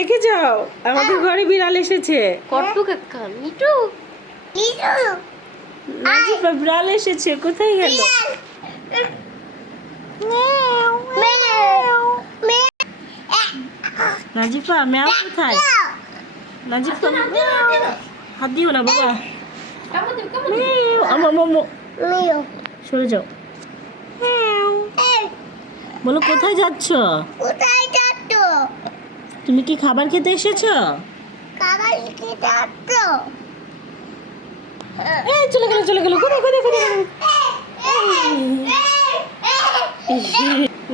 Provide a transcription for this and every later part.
দেখে যাও, আমাদের ঘরে বিড়াল এসেছে। কটু কাকা মিটু নাজিফা বিড়াল এসেছে, কোথায় গেল? নাজিফা ম্যাও কোথায়? নাজিফা হাত দিও না বাবা। আমার মোমো সরে যাও। বলো কোথায় যাচ্ছ? কোথায় যাচ্ছ? তুমি কি খাবার খেতে এসেছো? খাবার খেতে যাচ্ছ? এই চলে গেল চলে গেল, কোথায় কোথায় কোথায়?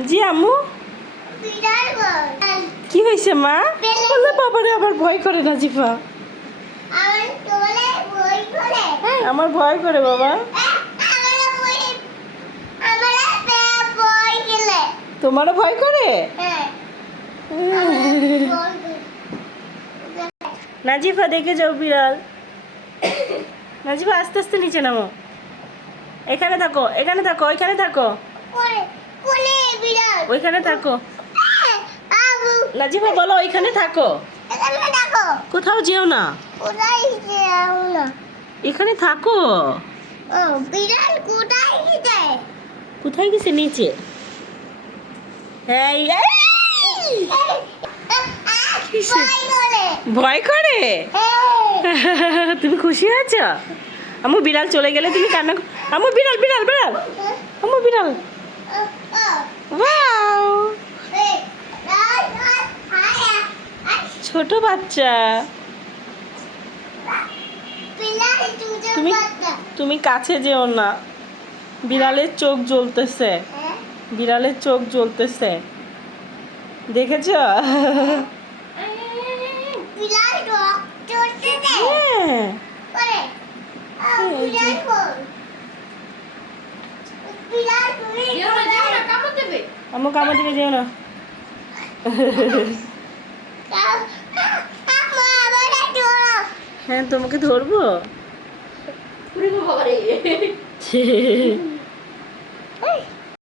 জি আম্মু, বিড়াল বল। কি হয়েছে মা? বলে বাবারে আবার ভয় করে নাজিফা। আমার তোলে বই করে। আমার ভয় করে বাবা। আমার বই আমার বই গেলে। তোমারও ভয় করে? হ্যাঁ। নাজিফা দেখে যাও বিড়াল। নাজিফা আস্তে আস্তে নিচে নামো। এখানে থাকো, এখানে থাকো, ওইখানে থাকো, কোলে কোলে বিড়াল। ওইখানে থাকো। আবু নাজিফা বলো ওইখানে থাকো, এখানে দেখো। কোথাও যেও না, কোথায় যাও না? এখানে থাকো। ও বিড়াল কোথায় গেছে? কোথায় গেছে? নিচে। এই কিসে? ভয় করে? তুমি খুশি হয়েছো? আম্মু বিড়াল চলে গেলে তুমি কান্না আম্মু বিড়াল বিড়াল বিড়াল, আম্মু বিড়াল। ওয়াও, ছোট বাচ্চা। তুমি তুমি কাছে যেও না, বিড়ালের চোখ জ্বলতেছে, বিড়ালের চোখ জ্বলতেছে, দেখেছ? আম্মু কামড় দিবে, যেও না। হ্যাঁ তোমাকে ধরবো। বাবারে